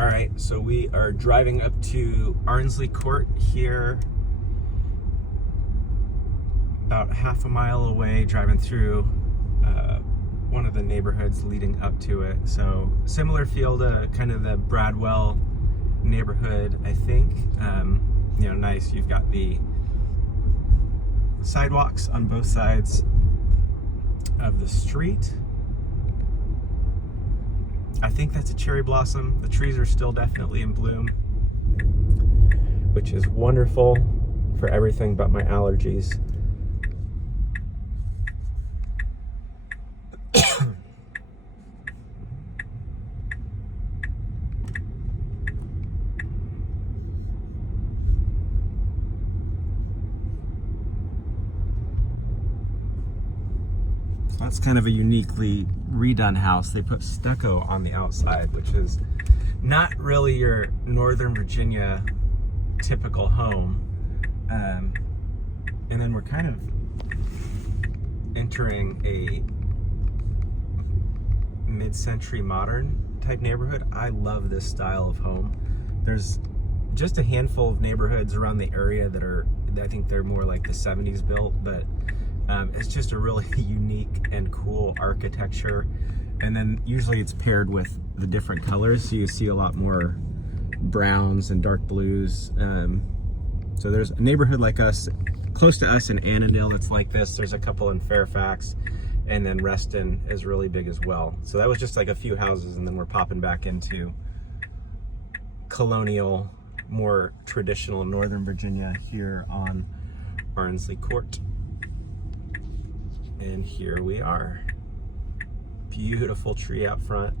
All right, so we are driving up to Arnsley Court here, about half a mile away, driving through one of the neighborhoods leading up to it. So similar feel to kind of the Bradwell neighborhood, I think. You know, nice. You've got the sidewalks on both sides of the street. I think that's a cherry blossom. The trees are still definitely in bloom, which is wonderful for everything but my allergies. That's kind of a uniquely redone house. They put stucco on the outside, which is not really your Northern Virginia typical home. And then we're kind of entering a mid-century modern type neighborhood. I love this style of home. There's just a handful of neighborhoods around the area that are, I think they're more like the 70s built, but it's just a really unique and cool architecture. And then usually it's paired with the different colors, so you see a lot more browns and dark blues. So there's a neighborhood like us, close to us in Annandale, that's like this. There's a couple in Fairfax, and then Reston is really big as well. So that was just like a few houses, and then we're popping back into colonial, more traditional Northern Virginia here on Arnsley Court. And here we are. Beautiful tree out front.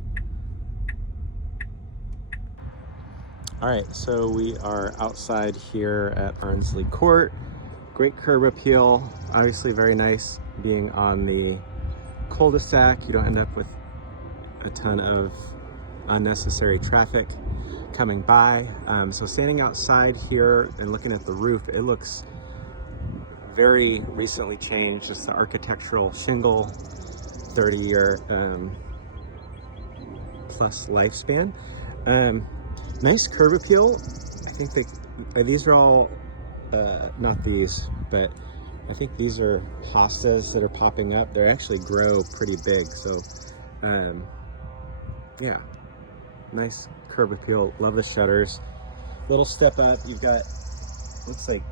All right, so we are outside here at Arnsley Court. Great curb appeal, obviously very nice being on the cul-de-sac. You don't end up with a ton of unnecessary traffic coming by. So standing outside here and looking at the roof, it looks very recently changed. Just the architectural shingle, 30-year plus lifespan. Nice curb appeal. I think these are all, not these, but I think these are hostas that are popping up. They actually grow pretty big. So yeah, nice curb appeal. Love the shutters. Little step up. You've got, looks like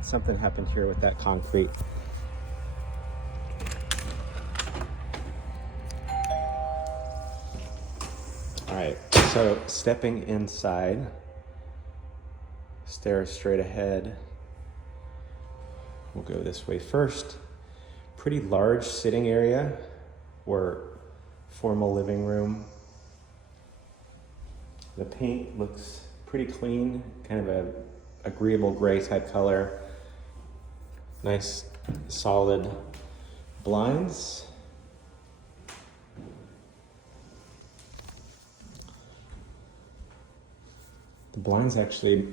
something happened here with that concrete. All right, so stepping inside, stairs straight ahead. We'll go this way first. Pretty large sitting area or formal living room. The paint looks pretty clean, kind of a agreeable gray type color. Nice solid blinds. The blinds actually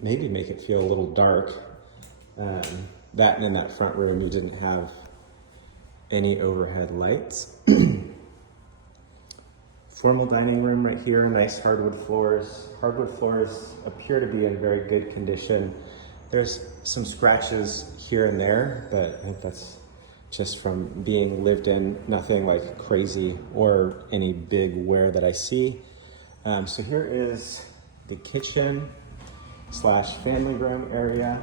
maybe make it feel a little dark. That and in that front room you didn't have any overhead lights. Formal dining room right here, nice hardwood floors. Hardwood floors appear to be in very good condition. There's some scratches here and there, but I think that's just from being lived in, nothing like crazy or any big wear that I see. So here is the kitchen / family room area.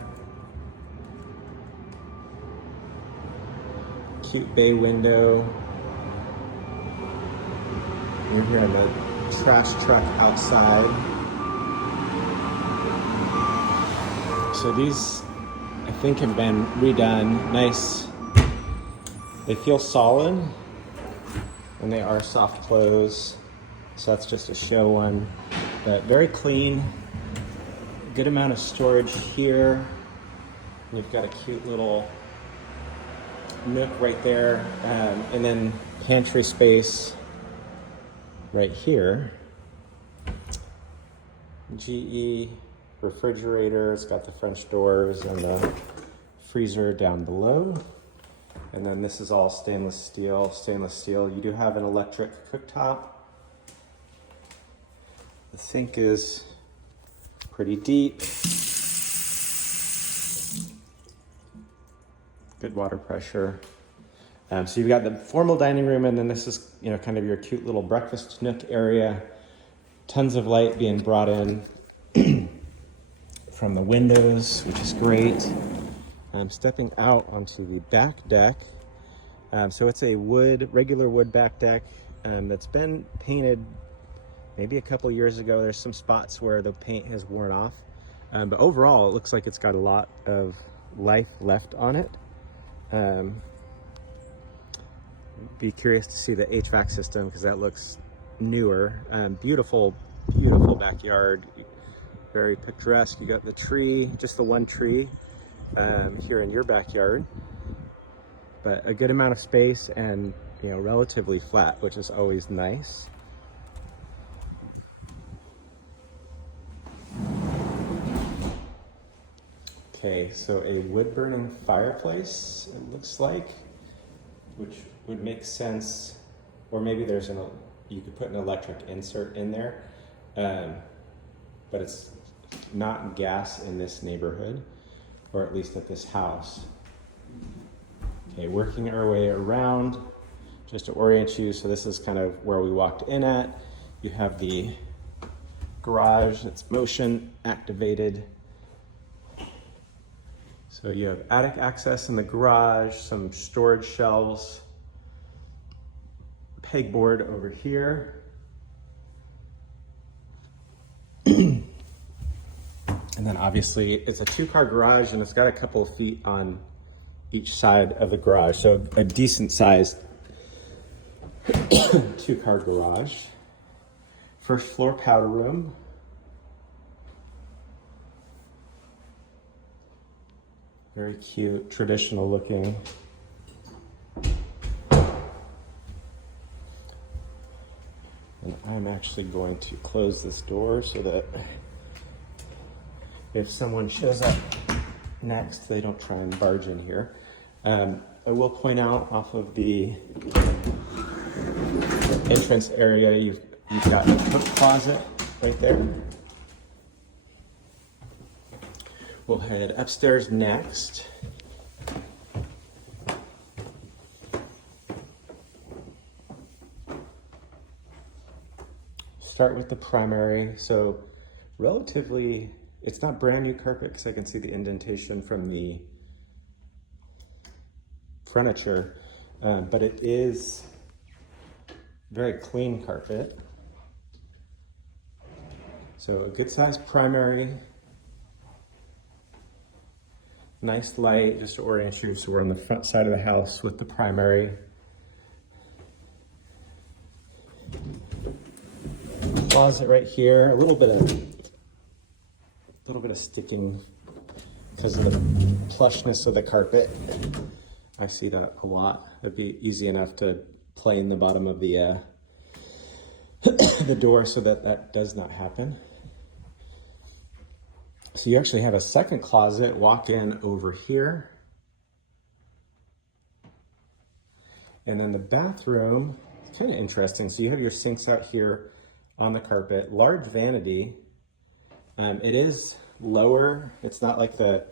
Cute bay window. We're here in the trash truck outside. So these, I think, have been redone. Nice. They feel solid, and they are soft close. So that's just a show one, but very clean. Good amount of storage here. You've got a cute little nook right there, and then pantry space right here. GE refrigerator. It's got the French doors and the freezer down below. And then this is all stainless steel. You do have an electric cooktop. The sink is pretty deep. Good water pressure. So you've got the formal dining room, and then this is, kind of your cute little breakfast nook area. Tons of light being brought in from the windows, which is great. I'm stepping out onto the back deck. So it's a regular wood back deck that's been painted maybe a couple years ago. There's some spots where the paint has worn off, but overall it looks like it's got a lot of life left on it. Be curious to see the HVAC system because that looks newer. Beautiful backyard, very picturesque. You got the tree, just the one tree here in your backyard, but a good amount of space and relatively flat, which is always nice. Okay, so a wood burning fireplace, it looks like, which would make sense, or maybe you could put an electric insert in there, but it's not gas in this neighborhood, or at least at this house. Okay, working our way around, just to orient you, so this is kind of where we walked in at. You have the garage that's motion activated. So you have attic access in the garage, some storage shelves, pegboard over here. And then obviously it's a 2-car garage, and it's got a couple of feet on each side of the garage. So a decent sized 2-car garage. First floor powder room. Very cute, traditional looking. And I'm actually going to close this door so that if someone shows up next, they don't try and barge in here. I will point out off of the entrance area, you've got a coat closet right there. We'll head upstairs next. Start with the primary. So relatively, it's not brand new carpet because I can see the indentation from the furniture, but it is very clean carpet. So a good sized primary. Nice light, just to orient you. So we're on the front side of the house with the primary. Closet right here. A little bit of sticking because of the plushness of the carpet. I see that a lot. It'd be easy enough to plane the bottom of the the door so that does not happen. So you actually have a second closet, walk in over here. And then the bathroom, it's kind of interesting. So you have your sinks out here on the carpet, large vanity. It is lower. It's not like the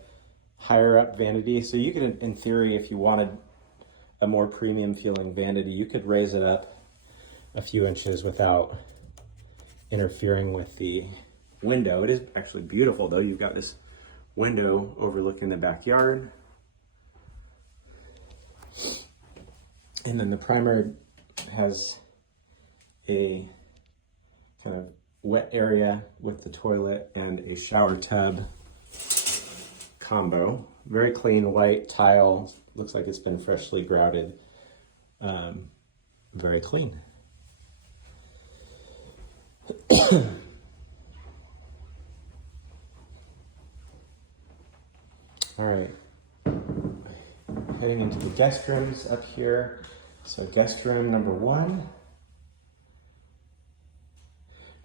higher up vanity. So you could, in theory, if you wanted a more premium feeling vanity, you could raise it up a few inches without interfering with the window. It is actually beautiful though. You've got this window overlooking the backyard. And then the primary has a kind of wet area with the toilet and a shower tub combo. Very clean white tile. Looks like it's been freshly grouted. Very clean. All right, heading into the guest rooms up here. So guest room number 1.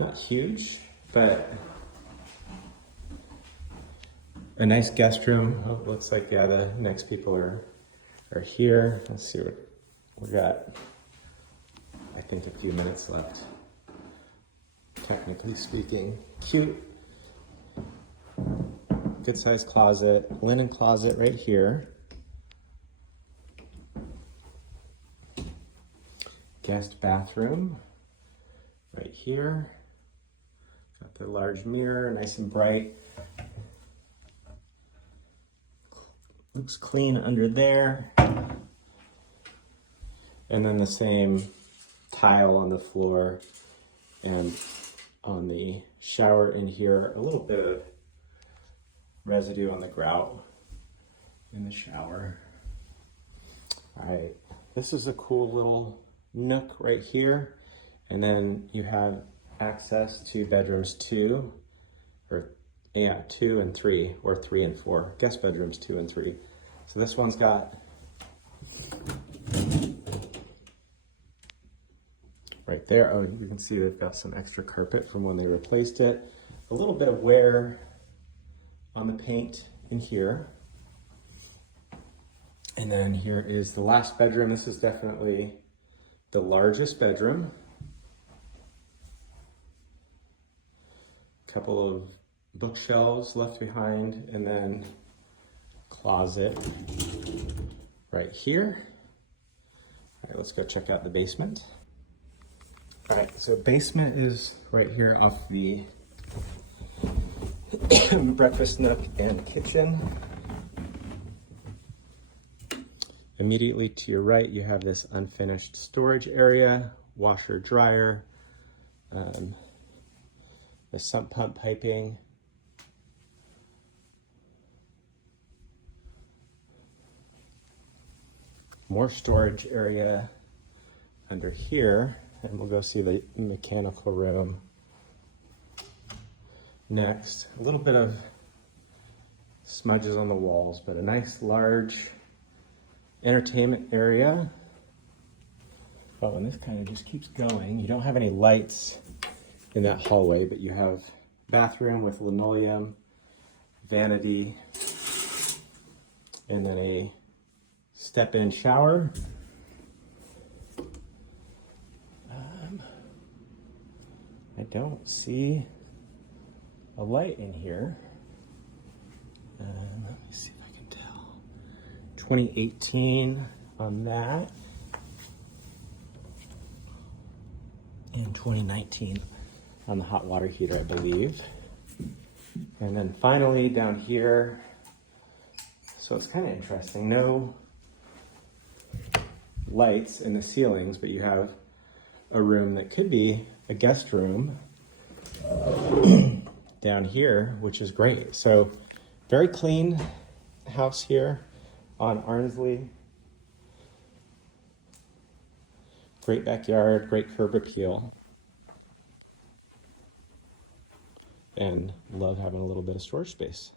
Not huge, but a nice guest room. Oh, looks like, yeah, the next people are here. Let's see what we got. I think a few minutes left. technically speaking. Cute, good sized closet, linen closet right here. Guest bathroom right here. Got the large mirror, nice and bright. Looks clean under there. And then the same tile on the floor and on the shower in here. A little bit of residue on the grout in the shower. All right, this is a cool little nook right here. And then you have access to bedrooms 2 and 3, or 3 and 4. Guest bedrooms 2 and 3. So this one's got right there. Oh, you can see they've got some extra carpet from when they replaced it. A little bit of wear on the paint in here. And then here is the last bedroom. This is definitely the largest bedroom. Couple of bookshelves left behind, and then closet right here. All right, let's go check out the basement. All right, so basement is right here off the breakfast nook and kitchen. Immediately to your right, you have this unfinished storage area, washer, dryer, the sump pump piping. More storage area under here, and we'll go see the mechanical room next. A little bit of smudges on the walls, but a nice large entertainment area. Oh, and this kind of just keeps going. You don't have any lights in that hallway, but you have bathroom with linoleum, vanity, and then a step-in shower. I don't see a light in here. Let me see if I can tell. 2018 on that. And 2019 on the hot water heater, I believe. And then finally down here, so it's kind of interesting. No lights in the ceilings, but you have a room that could be a guest room down here, which is great. So very clean house here on Arnsley. Great backyard, great curb appeal. And love having a little bit of storage space.